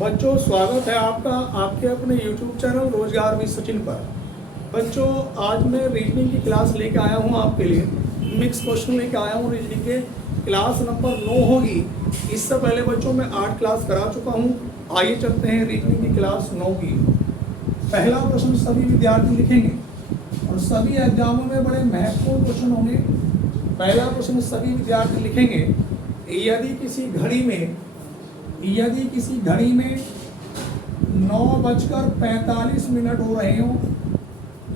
बच्चों स्वागत है आपका आपके अपने YouTube चैनल रोजगार विद सचिन पर। बच्चों आज मैं रीजनिंग की क्लास लेके आया हूँ आपके लिए। मिक्स क्वेश्चन लेके आया हूँ रीजनिंग के। क्लास नंबर 9 होगी। इससे पहले बच्चों मैं 8 क्लास करा चुका हूँ। आइए चलते हैं रीजनिंग की क्लास 9 की। पहला प्रश्न सभी विद्यार्थी लिखेंगे और सभी एग्जामों में बड़े महत्वपूर्ण क्वेश्चन होंगे। पहला प्रश्न सभी विद्यार्थी लिखेंगे, यदि किसी घड़ी में 9:45 हो रहे हों,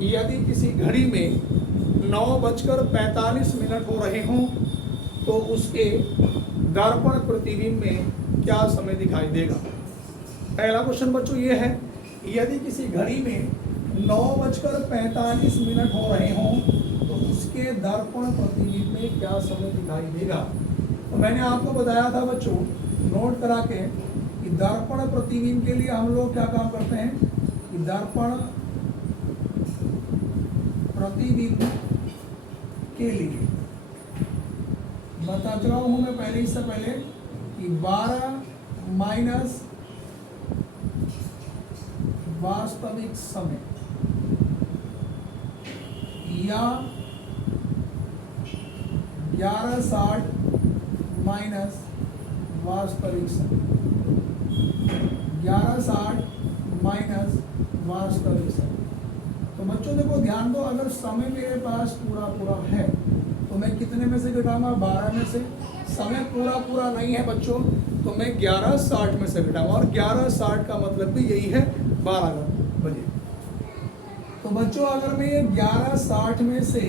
यदि किसी घड़ी में 9:45 हो रहे हों तो उसके दर्पण प्रतिबिंब में क्या समय दिखाई देगा। पहला क्वेश्चन बच्चों ये है, यदि किसी घड़ी में 9:45 हो रहे हों तो उसके दर्पण प्रतिबिंब में क्या समय दिखाई देगा। तो मैंने आपको बताया था बच्चों नोट करा के कि दर्पण प्रतिबिंब के लिए हम लोग क्या काम करते हैं कि दर्पण प्रतिबिंब के लिए बता चुका हूं मैं पहले, इससे पहले कि 12 माइनस वास्तविक समय या 11:60 माइनस वास्तविक समय, 11:60 माइनस वास्तविक समय। तो बच्चों देखो ध्यान दो, अगर समय मेरे पास पूरा है तो मैं कितने में से घटाऊंगा, 12 में से। समय पूरा नहीं है बच्चों तो मैं 11:60 में से घटाऊंगा, और 11:60 का मतलब भी यही है 12 बजे। तो बच्चों अगर मैं ये 11:60 में से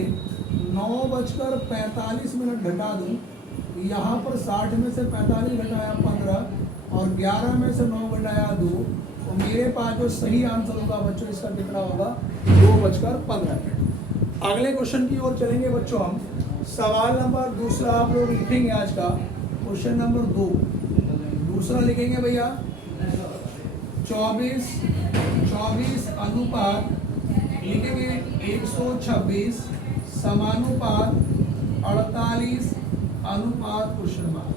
9:45 घटा दूं, यहाँ पर 60 में से 45 घटाया 15 और 11 में से 9 घटाया 2, तो मेरे पास जो सही आंसर होगा बच्चों इसका कितना होगा, 2:15। अगले क्वेश्चन की ओर चलेंगे बच्चों हम। सवाल नंबर दूसरा आप लोग लिखेंगे आज का, क्वेश्चन नंबर 2 दूसरा लिखेंगे भैया। 24 अनुपात लिखेंगे 126 समानुपात 48 अनुपात क्वेश्चन मार्क।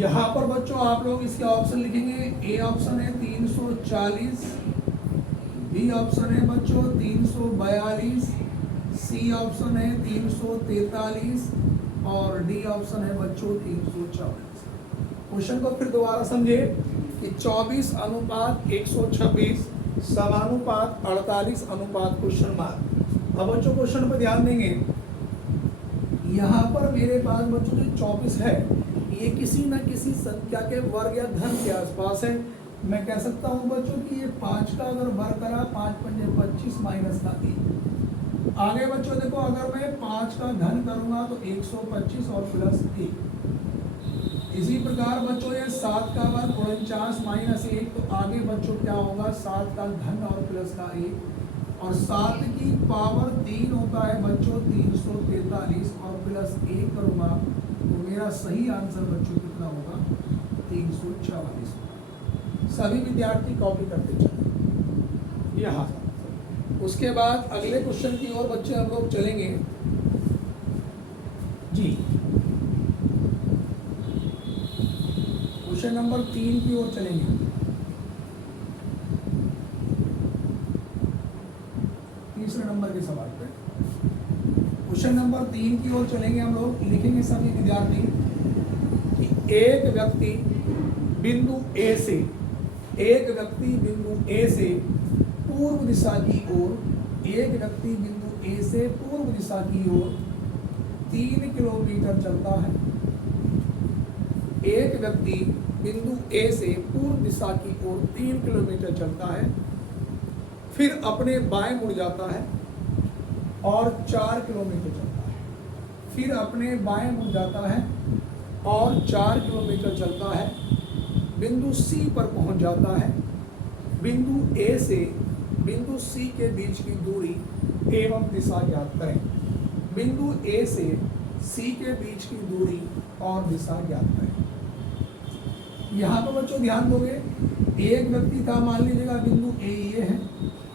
यहाँ पर बच्चों आप लोग इसके ऑप्शन लिखेंगे। ए ऑप्शन है 340, बी ऑप्शन है बच्चों 342, सी ऑप्शन है 343 और डी ऑप्शन है बच्चों 344। क्वेश्चन को फिर दोबारा समझे कि 24 अनुपात 126 समानुपात 48 अनुपात क्वेश्चन मार्क। अब बच्चों क्वेश्चन पर ध्यान देंगे। यहाँ पर मेरे पास बच्चों जो 24 है ये किसी न किसी संख्या के वर्ग या घन के आसपास है। मैं कह सकता हूँ बच्चों कि ये 5 का अगर वर्ग करा 5 पंजे 25 माइनस का 1। आगे बच्चों देखो अगर मैं 5 का घन करूंगा तो 125 और प्लस 1। इसी प्रकार बच्चों ये 7 का वर्ग 49 माइनस 1, तो आगे बच्चों क्या होगा 7 का घन और प्लस का 1, और 7 की पावर 3 होता है बच्चों 343 और प्लस 1 करूंगा तो मेरा सही आंसर बच्चों कितना होगा 344। सभी विद्यार्थी कॉपी करते चले यहाँ। उसके बाद अगले क्वेश्चन की ओर बच्चे हम लोग चलेंगे जी। क्वेश्चन नंबर 3 की ओर चलेंगे। तीसरे नंबर के सवाल पे क्वेश्चन नंबर 3 की ओर चलेंगे हम लोग। लिखेंगे सभी विद्यार्थी कि एक व्यक्ति बिंदु ए से पूर्व दिशा की ओर 3 किलोमीटर चलता है। एक व्यक्ति बिंदु ए से पूर्व दिशा की ओर 3 किलोमीटर चलता है, फिर अपने बाएं मुड़ जाता है और 4 किलोमीटर चलता है, फिर अपने बाएं मुड़ जाता है और 4 किलोमीटर चलता है, बिंदु सी पर पहुंच जाता है। बिंदु ए से बिंदु सी के बीच की दूरी एवं दिशा ज्ञात करें। बिंदु ए से सी के बीच की दूरी और दिशा ज्ञात करें। यहाँ पर बच्चों ध्यान दोगे, एक व्यक्ति था मान लीजिएगा बिंदु ए ये है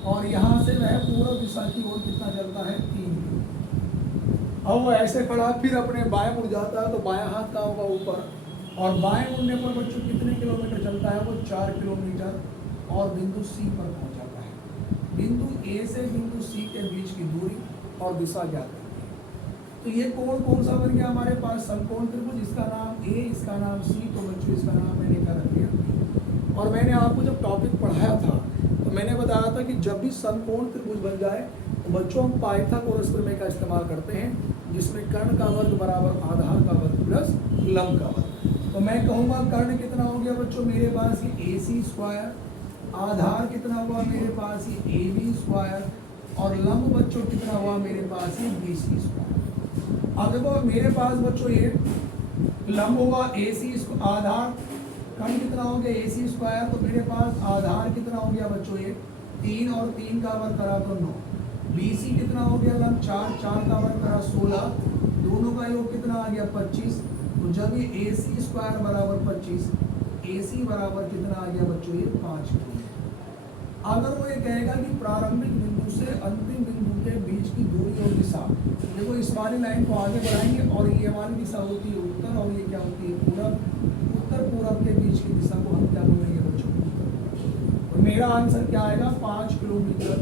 और यहाँ से वह पूर्व दिशा की ओर कितना चलता है 3 किलोमीटर। अब वो ऐसे खड़ा फिर अपने बाएं मुड़ जाता है तो बायां हाथ का होगा ऊपर और बाएं मुड़ने पर बच्चों कितने किलोमीटर चलता है वो 4 किलोमीटर और बिंदु सी पर पहुंच जाता है। बिंदु ए से बिंदु सी के बीच की दूरी और दिशा ज्ञात करनी है। तो ये कोण कौन सा बन गया हमारे पास? समकोण त्रिभुज। इसका नाम ए, इसका नाम सी, तो बच्चों इसका नाम मैंने क्या रख दिया। और मैंने आपको जब टॉपिक पढ़ाया था तो मैंने बताया था कि जब भी समकोण त्रिभुज बन जाए तो बच्चों हम पाइथागोरस प्रमेय का इस्तेमाल करते हैं, जिसमें कर्ण का वर्ग बराबर आधार का वर्ग प्लस लंब का वर्ग। तो मैं कहूँगा कर्ण कितना हो गया बच्चों मेरे पास ये AC स्क्वायर, आधार कितना हुआ मेरे पास ये AB स्क्वायर, और लंब बच्चों कितना हुआ मेरे पास ये BC स्क्वायर। अब देखो मेरे पास बच्चों ये लंब होगा AC आधार, कर्ण कितना हो गया AC स्क्वायर, तो मेरे पास आधार कितना हो गया बच्चों ये 3 और 3 का वर्ग करा तो 9। BC कितना हो गया लंब 4, 4 का वर्ग करा 16, दोनों का योग कितना आ गया 25। तो जब ये AC स्क्वायर बराबर 25, AC बराबर कितना आ गया बच्चों ये 5 किलोमीटर। अगर वो ये कहेगा कि प्रारंभिक बिंदु से अंतिम बिंदु के बीच की दूरी और दिशा, देखो इस वाली लाइन को आगे बढ़ाएंगे और ये वाली दिशा होती है उत्तर और ये क्या होती है पूरब। उत्तर पूरब के बीच की दिशा को हम क्या बोलेंगे बच्चों? उत्तर। और मेरा आंसर क्या आएगा 5 किलोमीटर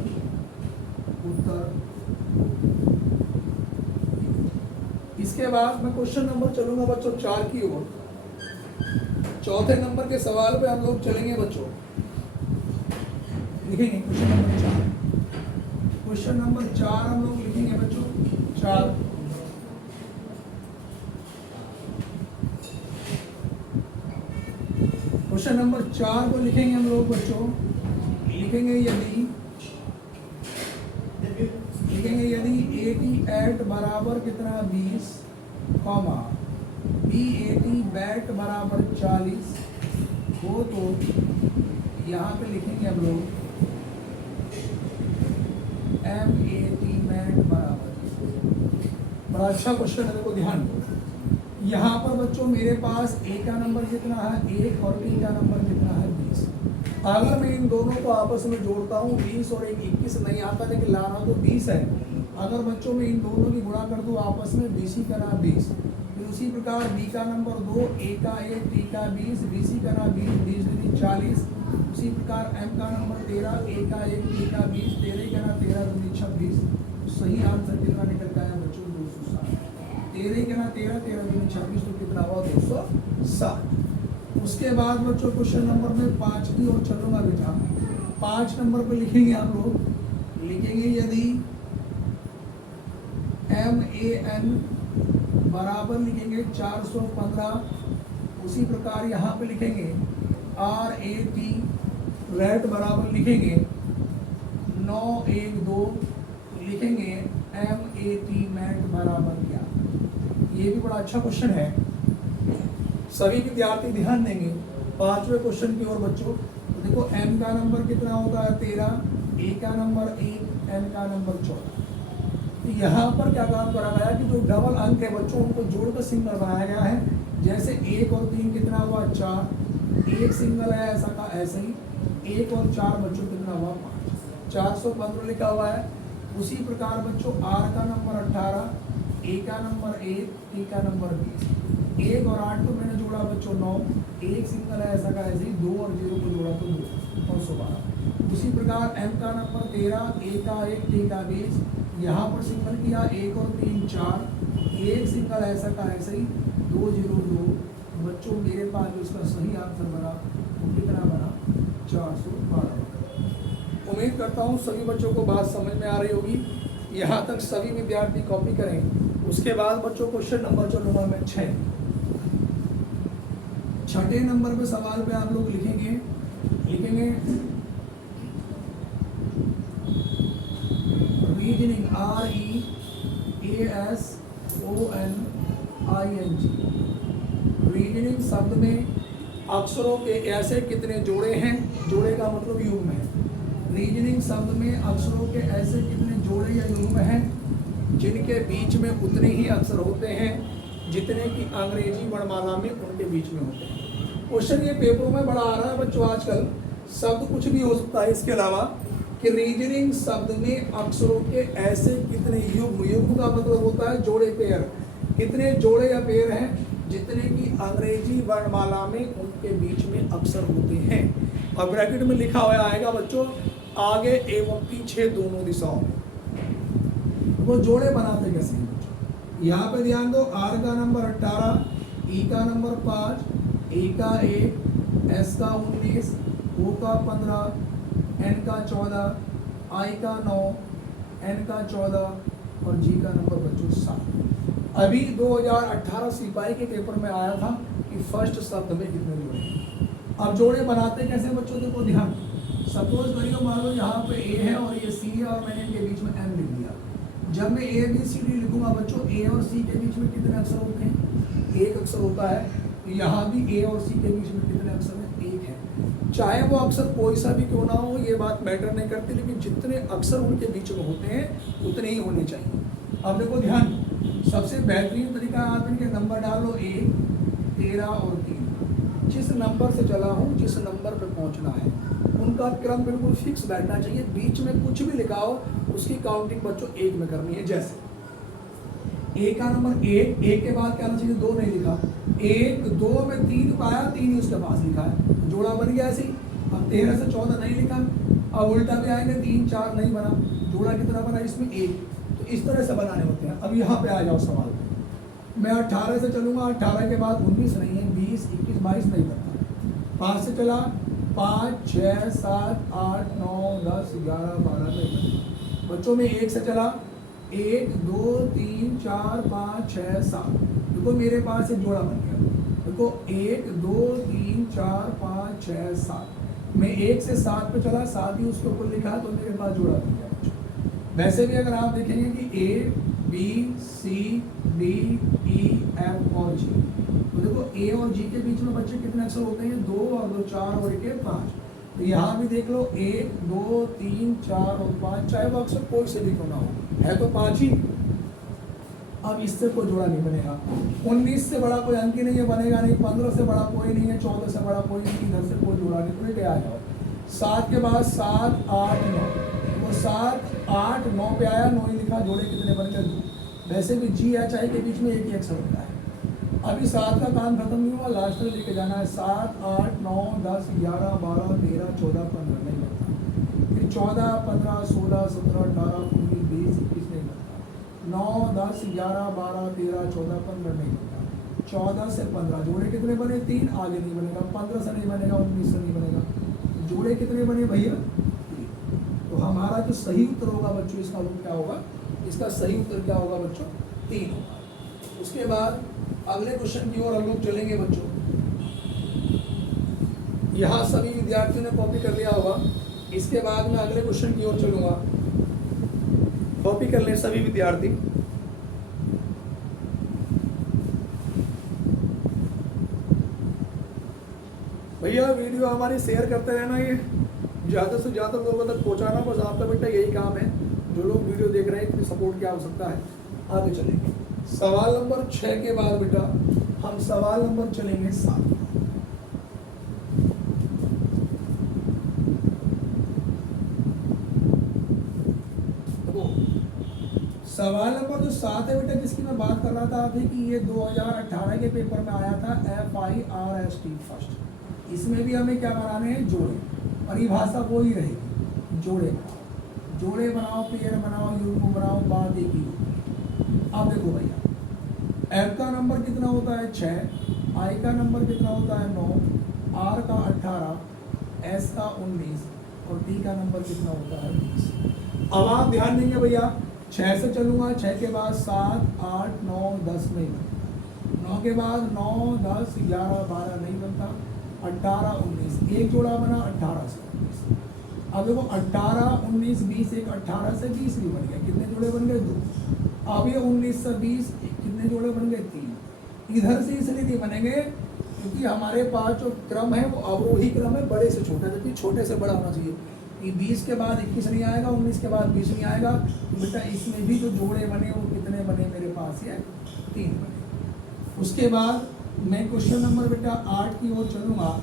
उत्तर। इसके बाद मैं क्वेश्चन नंबर चलूंगा बच्चों 4 की ओर। चौथे नंबर के सवाल पे हम लोग चलेंगे बच्चों, लिखेंगे क्वेश्चन नंबर 4। क्वेश्चन नंबर 4 हम लोग लिखेंगे बच्चों 4। क्वेश्चन नंबर 4 को लिखेंगे हम लोग बच्चों, लिखेंगे यदि AT बराबर कितना 20, BAT बैट बराबर 40 हो तो यहाँ पे लिखेंगे हम लोग MAT मैट बराबर। बड़ा अच्छा क्वेश्चन है, देखो ध्यान दो। यहाँ पर बच्चों मेरे पास A का नंबर कितना है 1 और T का नंबर कितना है 20। अगर मैं इन दोनों को आपस में जोड़ता हूँ 20 और 21 नहीं आता, लेकिन लाना तो 20 है। अगर बच्चों में इन दोनों की गुणा कर दूँ आपस में, BC का नाम 20, फिर उसी प्रकार B का नंबर 2, A का 1, T का 20, BC का नाम 20, 20 दूनी 40। उसी प्रकार M का नंबर 13, A का 1, T का 20, 13 का नाम 13 दूनी 26। सही आंसर कितना निकल के आया बच्चों 260। 13 का नाम 13, 13 दूनी 26, तो कितना हुआ 260। उसके बाद बच्चों क्वेश्चन नंबर में 5 की ओर चलूंगा बेटा। 5 नंबर पे लिखेंगे हम लोग, लिखेंगे यदि MAN बराबर लिखेंगे 415, उसी प्रकार यहाँ पे लिखेंगे RAT रेट बराबर लिखेंगे 912, लिखेंगे MAT मैट बराबर क्या। ये भी बड़ा अच्छा क्वेश्चन है, सभी विद्यार्थी ध्यान देंगे। 5वें क्वेश्चन की ओर बच्चों, तो देखो M का नंबर कितना होता है 13, A का नंबर 1, N का नंबर 14। तो यहाँ पर क्या काम करा गया कि जो डबल अंक है बच्चों उनको जोड़कर सिंगल बनाया गया है। जैसे 1 और 3 कितना हुआ 4, एक सिंगल है ऐसा का ऐसे ही 1 और 4 बच्चों कितना हुआ 5, 415 लिखा हुआ है। उसी प्रकार बच्चों R का नंबर 18, A का नंबर 1, T का नंबर 20। 1 और 8 को मैंने जोड़ा बच्चों 9, एक सिंगल है ऐसा का ऐसे ही 2 और 0 को जोड़ा तो 912। उसी प्रकार M का नंबर 13, A का 1, T का 20, यहाँ पर सिंगल किया 1 और 3 4, एक सिंगल ऐसा का ऐसे ही 202। बच्चों मेरे पास जो इसका सही आंसर बना वो कितना बना 412। उम्मीद करता हूँ सभी बच्चों को बात समझ में आ रही होगी। यहाँ तक सभी विद्यार्थी कॉपी करें। उसके बाद बच्चों क्वेश्चन नंबर चलूंगा मैं 6। छठे नंबर पे सवाल पे आप लोग लिखेंगे रीजनिंग REASONING। रीजनिंग शब्द में अक्षरों के ऐसे कितने जोड़े हैं, जोड़े का मतलब युग्म है। रीजनिंग शब्द में अक्षरों के ऐसे कितने जोड़े या युग्म हैं जिनके बीच में उतने ही अक्षर होते हैं जितने की अंग्रेजी वर्णमाला में उनके बीच में होते हैं। क्वेश्चन ये पेपरों में बड़ा आ रहा है बच्चों आजकल, शब्द कुछ भी हो सकता है इसके अलावा, कि रीजनिंग शब्द में अक्षरों के ऐसे कितने युग्म, युग्म का मतलब होता है जोड़े पेयर, कितने जोड़े या पेयर हैं जितने की अंग्रेजी वर्णमाला में उनके बीच में अक्षर होते हैं। और ब्रैकेट में लिखा हुआ आएगा बच्चों आगे एवं पीछे दोनों दिशाओं में। वो जोड़े बनाते कैसे हैं बच्चों? यहाँ पे ध्यान दो, आर का नंबर 18, ई का नंबर 5, ए का 1, एस का 19, ओ का 15, एन का 14, आई का 9, एन का 14 और जी का नंबर बच्चों 7। अभी 2018 सिपाही के पेपर में आया था कि फर्स्ट शब्द में कितने जोड़े हैं। अब जोड़े बनाते कैसे बच्चों? देखो ध्यान, सपोज करिए मान लो यहाँ पे ए है और ये सी है और मैंने इनके बीच में एम लिख दिया। जब मैं ए बी सी डी लिखूंगा बच्चों, ए और सी के बीच में कितने अक्षर होते हैं? एक अक्षर होता है। यहाँ भी ए और सी के बीच में कितने अक्षर हैं? एक है। चाहे वो अक्षर कोई सा भी क्यों ना हो, ये बात मैटर नहीं करती, लेकिन जितने अक्षर उनके बीच में होते हैं उतने ही होने चाहिए। अब देखो ध्यान, सबसे बेहतरीन तरीका आप इनके नंबर डालो 1, 13 और 3। जिस नंबर से चला हूँ, जिस नंबर पे पहुँचना है, उनका क्रम बिल्कुल फिक्स बैठना चाहिए। बीच में कुछ भी लिखा हो उसकी काउंटिंग बच्चों 1 में करनी है। जैसे ए का नंबर 1, 1 के बाद क्या आना चाहिए? 2 नहीं लिखा, 1 2 में 3 पाया, 3 ही उसके पास लिखा है, जोड़ा बन गया ऐसे ही। अब 13 से 14 नहीं लिखा, अब उल्टा भी आएंगे, 3 4 नहीं बना, जोड़ा कितना बना इसमें? 1। तो इस तरह से बनाने होते हैं। अब यहाँ पे आ जाओ सवाल पे, मैं 18 से चलूँगा, 18 के बाद 19 नहीं है, 20 21 22 नहीं बनता। 5 से चला, 5 6 7 8 9 10 11 12 नहीं बनता। बच्चों में 1 से चला, 1 2 3 4 5 6 7। देखो मेरे पास एक जोड़ा बन गया। देखो 1 2 3 4 5 6 7। मैं 1 से 7 पे चला, 7 ही उसके ऊपर लिखा है, तो मेरे पास जोड़ा बन गया। वैसे भी अगर आप देखेंगे कि A B C D E F और जी, तो देखो ए और जी के बीच में बच्चे कितने अक्षर होते हैं? 2 और 2 4 और 1 5। तो यहाँ भी देख लो 1 2 3 4 और 5, चाहे वो अक्षर कोई से भी क्यों ना हो, है तो 5 ही। अब इससे कोई जोड़ा नहीं बनेगा। 19 से बड़ा कोई अंक ही नहीं है, बनेगा नहीं। 15 से बड़ा कोई नहीं है, 14 से बड़ा कोई नहीं, इधर से कोई जोड़ा नहीं, उल्टे आ जाओ। 7 के बाद 7 8 9, वो 7 8 9 पे आया, 9 ही लिखा, जोड़े कितने बन गए? 2। वैसे भी जी एच आई के बीच में एक ही अक्षर होता है। अभी 7 का काम खत्म नहीं हुआ, लास्ट में लेके जाना है। 7 8 9 10 11 12 13 14 15 नहीं बनता। फिर 14 15 16 17 18 19 20 21 नहीं बनता। 9 10 11 12 13 14 15 नहीं बनता। 14 से 15 जोड़े कितने बने? 3, आगे नहीं बनेगा। 15 से नहीं बनेगा, 19 से नहीं बनेगा। जोड़े कितने बने भैया? 3। तो हमारा जो सही उत्तर होगा बच्चों, इसका उत्तर क्या होगा? इसका सही उत्तर क्या होगा बच्चों? 3 होगा। उसके बाद अगले क्वेश्चन की ओर हम लोग चलेंगे बच्चों। यहाँ सभी विद्यार्थियों ने कॉपी कर लिया होगा। इसके बाद मैं अगले क्वेश्चन की ओर चलूंगा। कॉपी कर लें सभी विद्यार्थी। भैया वीडियो हमारी शेयर करते रहना, ये ज़्यादा से ज़्यादा लोगों तक पहुँचाना, बस आपका बेटा यही काम है। जो लोग वीडियो देख रहे हैं, इतनी सपोर्ट की आवश्यकता है। आगे चलेंगे सवाल नंबर 6 के बाद बेटा हम सवाल नंबर चलेंगे 7। सवाल नंबर जो 7 है बेटा, जिसकी मैं बात कर रहा था अभी कि ये 2018 के पेपर में आया था, FIRST फर्स्ट। इसमें भी हमें क्या बनाने हैं? जोड़े। परिभाषा वो ही रहेगी, जोड़े बनाओ। जोड़े बनाओ, पेड़ बनाओ, युग्म बनाओ, बात एक ही होगी। अब देखो भैया, F का नंबर कितना होता है? 6, I का नंबर कितना होता है? 9, R का 18, S का 19 और T का नंबर कितना होता है? 20। अब आप ध्यान देंगे भैया, 6 से चलूँगा, 6 के बाद 7 8 9 10 नहीं बनता। 9 के बाद 9 10 11 12 नहीं बनता। 18 19 एक जोड़ा बना, 18 से 19। अब देखो 18 19 20, एक 18 से 20 भी बन गया। कितने जोड़े बन गए? 2। अब ये 19 से 20 कितने जोड़े बन गए? 3। इधर से इसलिए नहीं बनेंगे क्योंकि हमारे पास जो क्रम है वो अवरोही क्रम है, बड़े से छोटा, जबकि छोटे से बड़ा होना चाहिए। कि 20 के बाद 21 नहीं आएगा, 19 के बाद 20 नहीं आएगा। तो बेटा इसमें भी जो जोड़े बने वो कितने बने मेरे पास? ये 3 बने। उसके बाद मैं क्वेश्चन नंबर बेटा 8 की ओर चलूँगा।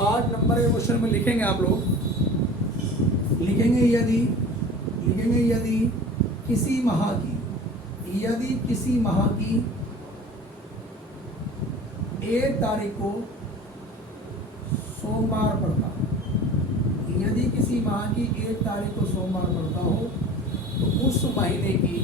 8 नंबर के क्वेश्चन में लिखेंगे आप लोग, लिखेंगे यदि किसी माह की 1 तारीख को सोमवार पड़ता है, यदि किसी माह की 1 तारीख को सोमवार पड़ता हो तो उस महीने की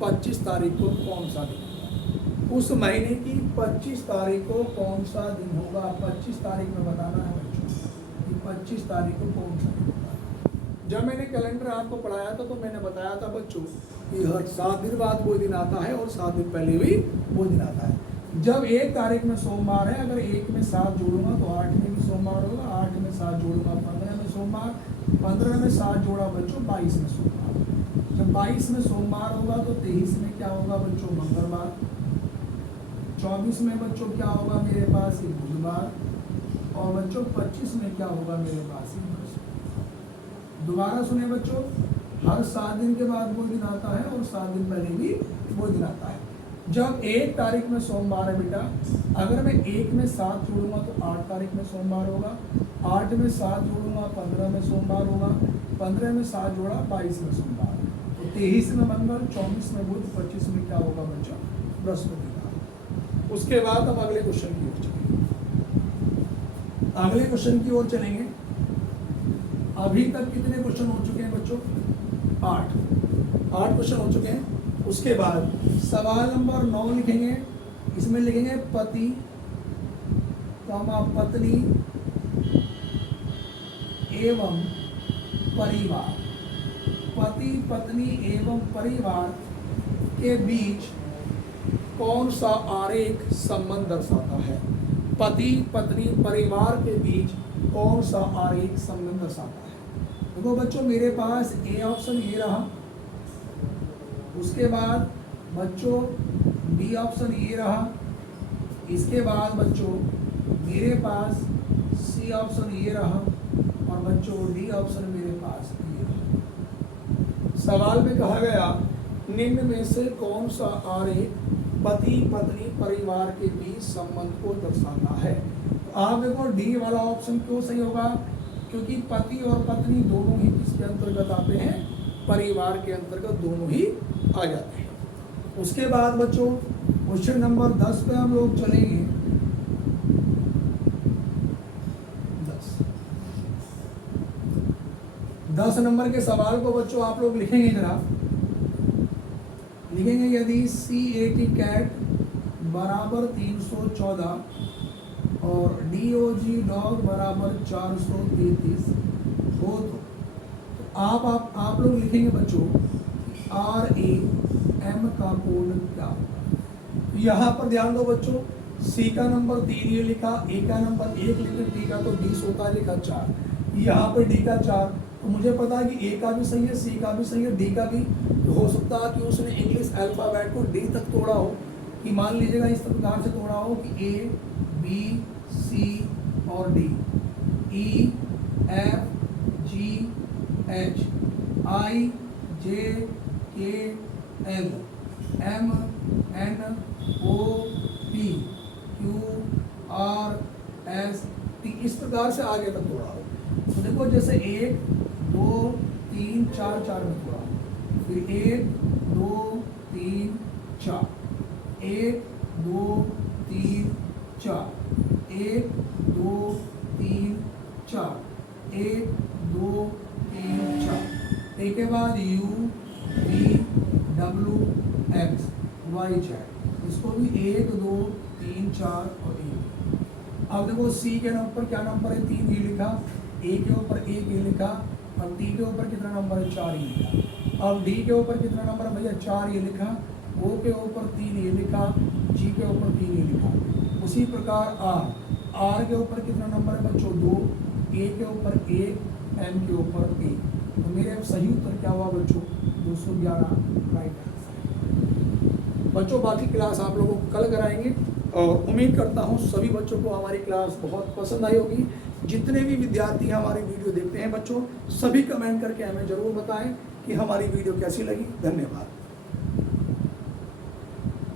25 तारीख को कौन सा दिन होगा? उस महीने की 25 तारीख को कौन सा दिन होगा? 25 तारीख में बताना है बच्चों कि 25 तारीख को कौन सा दिन होगा। जब मैंने कैलेंडर आपको पढ़ाया था तो मैंने बताया था बच्चों कि हर 7 दिन बाद वो दिन आता है और 7 दिन पहले भी वो दिन आता है। जब 1 तारीख में सोमवार है, अगर 1 में 7 जोड़ूंगा तो 8 में भी सोमवार होगा, 8 में 7 जोड़ूंगा 15 में सोमवार, 15 में 7 जोड़ा बच्चों 22 में सोमवार। जब 22 में सोमवार होगा तो 23 में क्या होगा बच्चों? मंगलवार। 24 में बच्चों क्या होगा मेरे पास? बुधवार। और बच्चों 25 में क्या होगा मेरे पास? बृहस्पतिवार। दोबारा सुने बच्चों, हर 7 दिन के बाद वो दिन आता है और 7 दिन पहले भी वो दिन आता है। जब 1 तारीख में सोमवार है बेटा, अगर मैं 1 में 7 जोड़ूंगा तो 8 तारीख में सोमवार होगा, 8 में 7 जोड़ूंगा 15 में सोमवार होगा, 15 में 7 जोड़ा 22 में सोमवार, तो 23 में मंगल, 24 में बुध, 25 में क्या होगा बच्चों? बृहस्पतिवार। उसके बाद हम अगले क्वेश्चन की ओर चलेंगे। अगले क्वेश्चन की ओर चलेंगे। अभी तक कितने क्वेश्चन हो चुके हैं बच्चों? 8 क्वेश्चन हो चुके हैं। उसके बाद सवाल नंबर 9 लिखेंगे। इसमें लिखेंगे पति कमा पत्नी एवं परिवार। पति पत्नी एवं परिवार के बीच कौन सा आरेख संबंध दर्शाता है? पति पत्नी परिवार के बीच कौन सा आरेख संबंध दर्शाता है? देखो बच्चों, मेरे पास ए ऑप्शन ये रहा, उसके बाद बच्चों बी ऑप्शन ये रहा, इसके बाद बच्चों मेरे पास सी ऑप्शन ये रहा और बच्चों डी ऑप्शन मेरे पास ये रहा। सवाल में कहा गया निम्न में से कौन सा आरेख पति पत्नी परिवार के बीच संबंध को दर्शाता है? तो आप देखो डी वाला ऑप्शन क्यों सही होगा? क्योंकि पति और पत्नी दोनों ही किसके अंतर्गत आते हैं? परिवार के अंतर्गत दोनों ही आ जाते हैं। उसके बाद बच्चों क्वेश्चन नंबर 10 पे हम लोग चलेंगे। 10 नंबर के सवाल को बच्चों आप लोग लिखेंगे, जरा लिखेंगे यदि CAT कैट बराबर 314 और DOG डॉग बराबर 433 हो तो आप लोग लिखेंगे बच्चों RAM का कोड क्या होगा? यहाँ पर ध्यान दो बच्चों, C का नंबर 3 ये लिखा, A का नंबर 1 लिखा, D का तो 20 होता है, लिखा 4, यहाँ पर D का 4, तो मुझे पता है कि A का भी सही है, C का भी सही है, D का भी। तो हो सकता है कि उसने इंग्लिश अल्फाबेट को D तक तोड़ा हो, कि मान लीजिएगा इस प्रकार से तोड़ा हो कि A B C और D, E F G H I J K L M N O P Q R S T, इस प्रकार से आगे तक तोड़ा हो। तो देखो जैसे 1 2 3 4 4 में तोड़ा, फिर 1 2 3 4, 1 2 3 4, 1 2 3 4, 1 2 3 4, एक के बाद U V W X Y Z, इसको भी 1 2 3 4 और 1। अब देखो C के नंबर क्या नंबर है? 3 ही लिखा, A के ऊपर 1 ये लिखा, अब D के ऊपर कितना नंबर है? 4 ये लिखा। अब D के ऊपर कितना नंबर है भैया? 4 ये लिखा, O के ऊपर 3 ये लिखा, G के ऊपर 3 ये लिखा। उसी प्रकार R के ऊपर कितना नंबर है बच्चों? 2, A के ऊपर 1, M के ऊपर 1। तो मेरे अब सही उत्तर क्या हुआ बच्चों? 211 राइट आंसर। बच्चों बाकी क्लास आप लोगों को कल कराएंगे और उम्मीद करता हूँ सभी बच्चों को हमारी क्लास बहुत पसंद आई होगी। जितने भी विद्यार्थी हमारी वीडियो देखते हैं बच्चों, सभी कमेंट करके हमें ज़रूर बताएं कि हमारी वीडियो कैसी लगी। धन्यवाद।